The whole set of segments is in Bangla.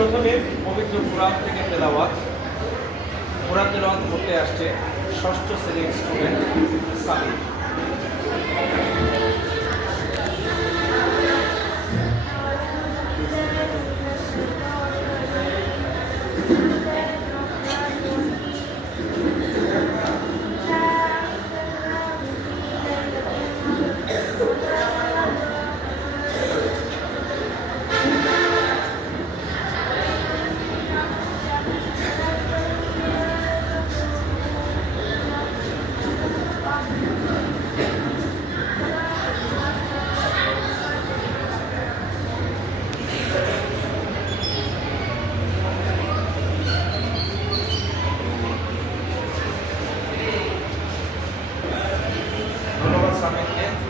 প্রথমে পবিত্র কোরআন থেকে তেলাওয়াত করতে আসছে ষষ্ঠ শ্রেণীর স্টুডেন্ট সামি।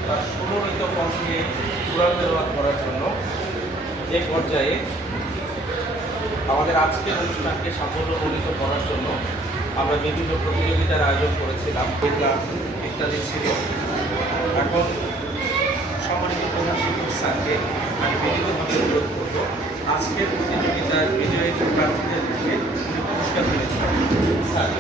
তার সুমোহিত কণ্ঠে কোরআন তেলাওয়াত করার জন্য এই পর্যায়ে আমাদের আজকের অনুষ্ঠানকে সাফল্যমণ্ডিত করার জন্য আমরা বিভিন্ন প্রতিযোগিতার আয়োজন করেছিলাম, ইত্যাদি ছিল। এখন সম্মানিত প্রধান শিক্ষক স্যারকে আমি বিনীতভাবে অনুরোধ করব আজকের প্রতিযোগিতার বিজয়ী প্রার্থীদেরকে পুরস্কার দিয়েছিলাম। স্যার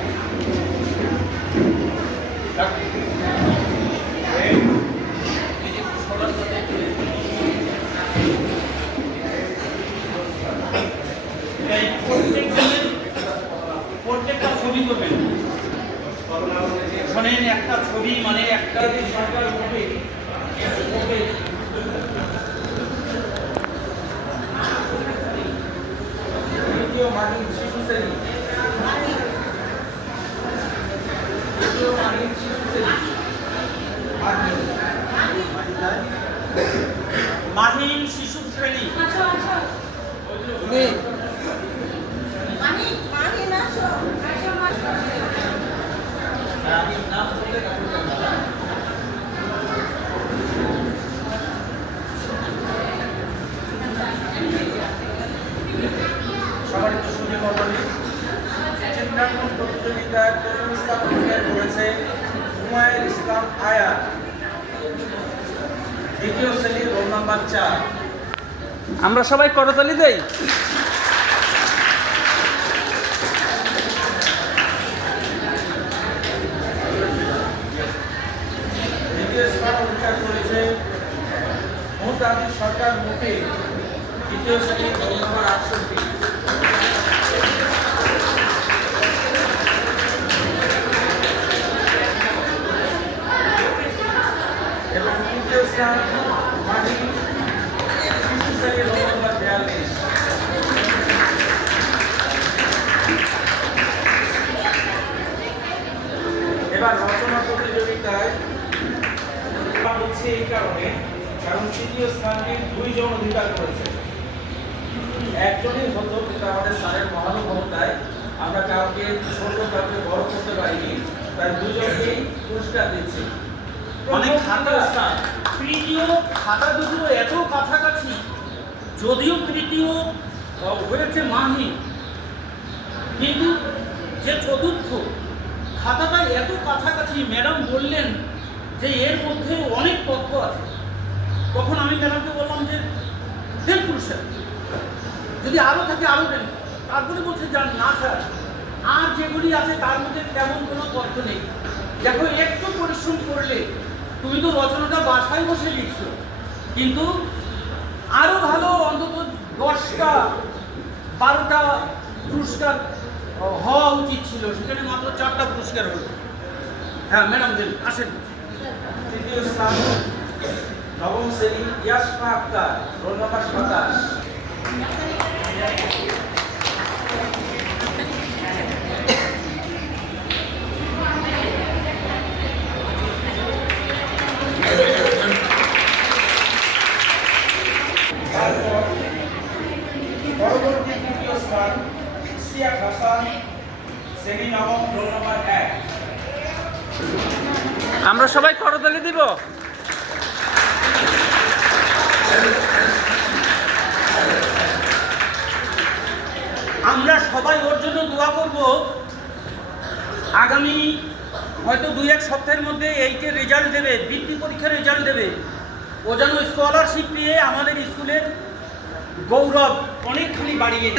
প্রত্যেকটা ছবি করবেন, শোনেন, একটা ছবি মানে একটা সরকার মাহিন শিশু শ্রেণী। সম্মানিত সুধী মণ্ডলী, চিত্রাঙ্কন প্রতিযোগিতায় প্রথম স্থান অধিকার করেছে হুমায়ুন ইসলাম আয়া, দ্বিতীয় শ্রেণীর রোল নাম্বার 4। আমরা সবাই করতালি দেই। দ্বিতীয় স্থান অধিকার করেছে মোহতাজ সরকার মুখে, দ্বিতীয় শ্রেণীর রোল নাম্বার 68। এবং তৃতীয় স্থান মাহি শিশু শ্রেণীর রোল নাম্বার 42। এবার রচনা প্রতিযোগিতায় হচ্ছে এই কারণ তৃতীয় স্থানটি 2 জন অধিকার করেছে। একজনই হতো, কিন্তু আমাদের স্যারের মহানুভবতায় আমরা কাউকে ছোট কাউকে বড় করতে পারিনি, তাই 2 জনকেই পুরস্কার দিচ্ছি। অনেক খাতা তৃতীয় খাতা দুটো এত কাছাকাছি, যদিও তৃতীয় হয়েছে মাহি, কিন্তু যে চতুর্থ খাতাটা এত কাছাকাছি, ম্যাডাম বললেন যে এর মধ্যে অনেক তথ্য আছে। তখন আমি ম্যাডামকে বললাম যে দেন পুরস্কার, যদি আরও থাকে আরও দেন। তারপরে বলছে যান না স্যার, আর যেগুলি আছে তার মধ্যে তেমন কোনো তথ্য নেই। দেখো, একটু পরিশ্রম করলে, তুমি তো রচনাটা বাসায় বসে লিখছো, কিন্তু আরও ভালো অন্তত 10টা 12টা পুরস্কার হওয়া উচিত ছিল, সেখানে মাত্র 4টা পুরস্কার হলো। হ্যাঁ ম্যাডাম দেন, আসেন। তৃতীয় স্থান নবম শ্রেণী ইয়াসমা আক্তার, রোল নাম্বার 27। পরবর্তী তৃতীয় স্থান সিয়া হাসান, শ্রেণী নবম, রোল নাম্বার 1। আমরা সবাই করতালি দিব। আমরা সবাই ওর জন্য দোয়া করব। আগামী হয়তো 2-1 সপ্তাহের মধ্যে এইটের রেজাল্ট দেবে, বৃত্তি পরীক্ষার রেজাল্ট দেবে। ও যেন স্কলারশিপ পেয়ে আমাদের স্কুলের গৌরব অনেকখানি বাড়িয়ে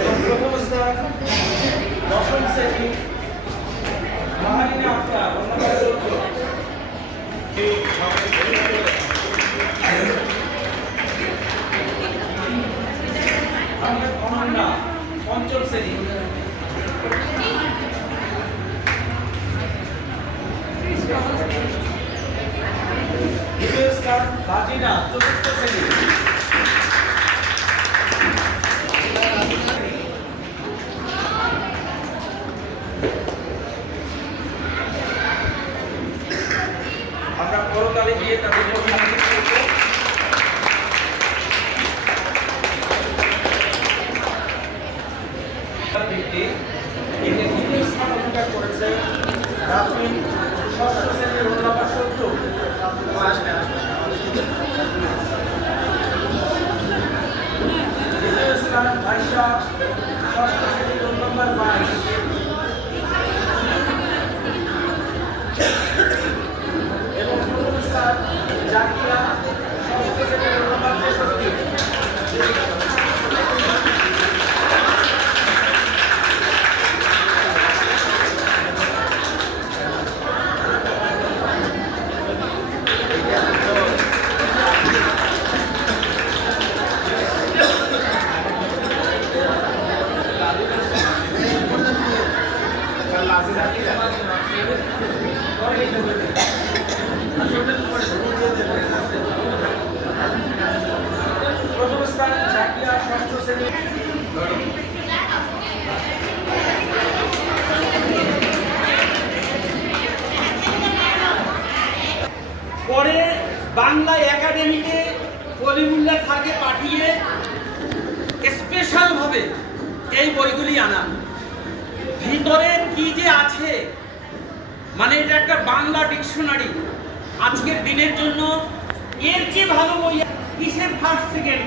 এবং প্রথম স্থান দশম শ্রেণী মাহারিনা আক্তার অন্যতম চতুর্থ। আহমেদ অনন্যা পঞ্চম শ্রেণী। দ্বিতীয় স্থান বাজিনা চতুর্থ শ্রেণী। আমরা করতালি দিয়ে তাদের অভিনন্দন করব। ব্যক্তি এতে দ্বিতীয় স্থান অধিকার করেছে রাফিন ষষ্ঠ শ্রেণীর অধ্যাপক সত্য। দ্বিতীয় স্থান ভাইসা ষষ্ঠ শ্রেণীর রোল নম্বর 22। এবং প্রথম স্থান জাকিয়া ষষ্ঠ শ্রেণীর রোল নম্বর 63। প্রথম স্থান জাকিয়া ষষ্ঠ শ্রেণী। পরে বাংলা একাডেমিতে কলিমুল্লাহ স্যারকে পাঠিয়ে স্পেশালভাবে এই বইগুলি আনা। ভিতরে কি যে আছে, মানে এটা একটা বাংলা ডিকশনারি আজকের দিনের জন্য। এর চেয়ে ভালো বই কিসের ফার্স্ট সেকেন্ড,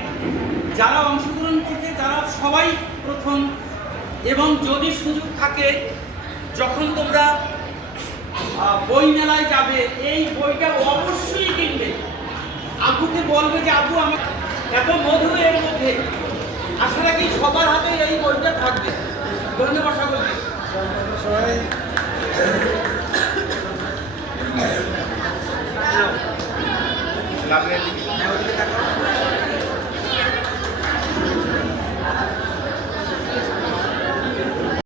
যারা অংশগ্রহণ করছে যারা সবাই প্রথম। এবং যদি সুযোগ থাকে যখন তোমরা বই মেলায় যাবে এই বইটা অবশ্যই কিনবে। আব্বুকে বলবে যে আব্বু আমার এত মধু এর মধ্যে। আশা রাখি সবার হাতে এই বইটা থাকবে। ধন্যবাদ সকলকে। লাগলে